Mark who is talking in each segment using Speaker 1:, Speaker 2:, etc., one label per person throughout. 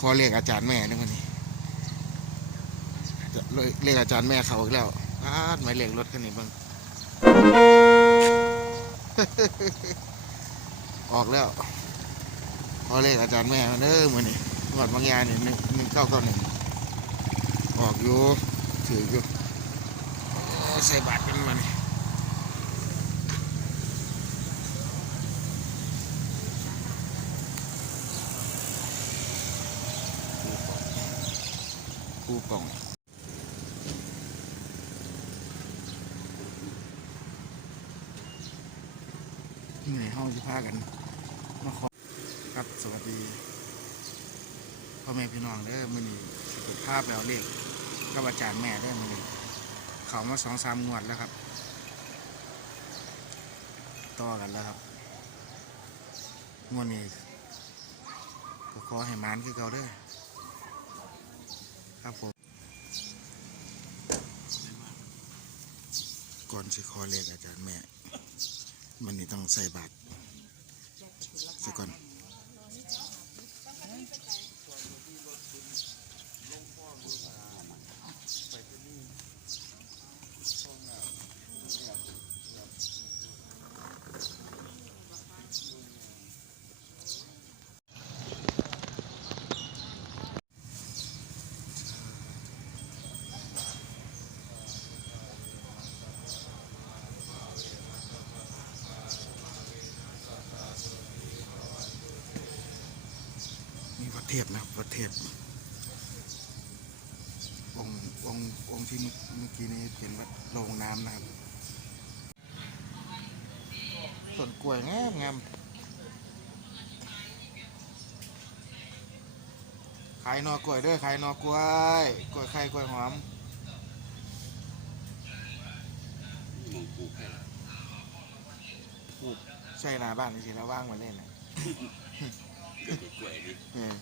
Speaker 1: ขอเลขอาจารย์แม่นึงวันนี้เลขอาจารย์แม่เขาอีกแล้วอาหมายเลขรถคันนี้บ้างออกแล้วขอเลขอาจารย์แม่เด้อมือนี่งวดบางยาเนี่ยหนึ่งหนึ่งเก้าเก้าหนึ่งออกอยู่ถืออยู่โอ้ใส่บาทกันมานี่ คูกล่องที่ไหนห้องจะพากันมาขอครับสวัสดีพ่อแม่พี่น้องเด้อมือนี้สิเปิดภาพแล้วเลขกับอาจารย์แม่เด้อมือนี้เขามาสองสามงวดแล้วครับต่อกันแล้วครับงวดนี้ก็ขอให้มานคือเก่าเด้อ ครับผม ก่อนสิขอเลขอาจารย์แม่ มันนี่ต้องใส่บาตรสักก่อน เทพนะครับวัดเทพองค์องค์องค์ที่เมื่อเมื่อกี้นี้เป็นวัดโรงน้ำนะครับต้นกล้วยงามงามขายหนอกล้วยเด้วยขายหนอกล้วยกล้วยไข่กล้วยหอม
Speaker 2: มองกูแค่
Speaker 1: ปลูกใส่หน้าบ้านนี่สิแล้วว่างไว้เล่นนะ
Speaker 2: เกิดกล้วยดิ
Speaker 1: เออ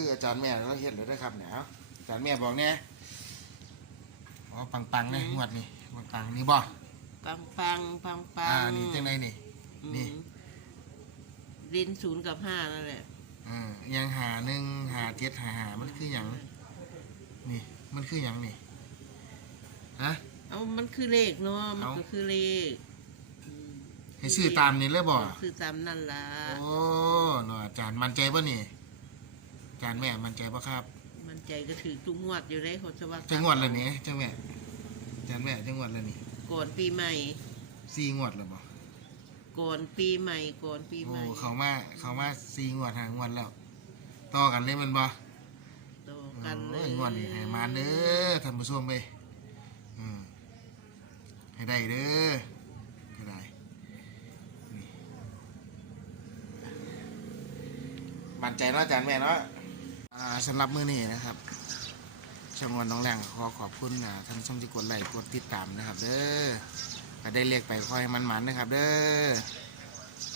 Speaker 1: คืออาจารย์แม่เราเห็นเลยด้วยครับเนี่ยเอาอาจารย์แม่บอกเนี่ยอ๋อปังปังๆเนี่ยงวดนี่ปังปังๆนี่บ่
Speaker 3: ปังปังปังปั
Speaker 1: อ่างนี่จังไดนี่ นี่
Speaker 3: อืมดินศูนย์กับห้านั่นแหละ
Speaker 1: เออยังหาหนึ่งหาเจ็ดหาหามันคืออย่างนี่มันคืออย่างนี่ฮะ
Speaker 3: เอามันคือเลขเนาะมัน
Speaker 1: เอา
Speaker 3: ก็คือเลขอืม
Speaker 1: ให้ซื้อตามนี่เลยบ่
Speaker 3: คือตามนั่นล่ะ
Speaker 1: โอ้เนาะอาจารย์มั่นใจป่ะนี่อา จารย์แม่มั่นใจป่ะครับ
Speaker 3: มันใจก็ถือทุกงวดอยู่ได้เขาจะว่า
Speaker 1: จังหวัดละนี้จังแม่อาจารย์แม่จังหวัดละนี่
Speaker 3: ก่อนปีใหม่
Speaker 1: สี่งวดแล้วบ่
Speaker 3: ก่อนปีใหม่ก่อนปีให
Speaker 1: โอ้
Speaker 3: ม่
Speaker 1: เขามาเขามาสี่งวดหางวดแล้ว ต่อกันเลยแมันบ่
Speaker 3: ต่อกันเล
Speaker 1: โอ้
Speaker 3: ย
Speaker 1: งวดนี้ให้มาเด้อท่านผู้ชมไปอืมให้ได้เด้อก็ได้นี่มั่นใจเนาะอาจารย์แม่เนาะอ่า สำหรับมือนี้นะครับช่างวันน้องแรงขอขอบคุณท่านช่องที่กดไลค์กดติดตามนะครับ เด้อก็ได้เรียกไปคอยมันๆนะครับ เด้อ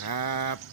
Speaker 1: ครับ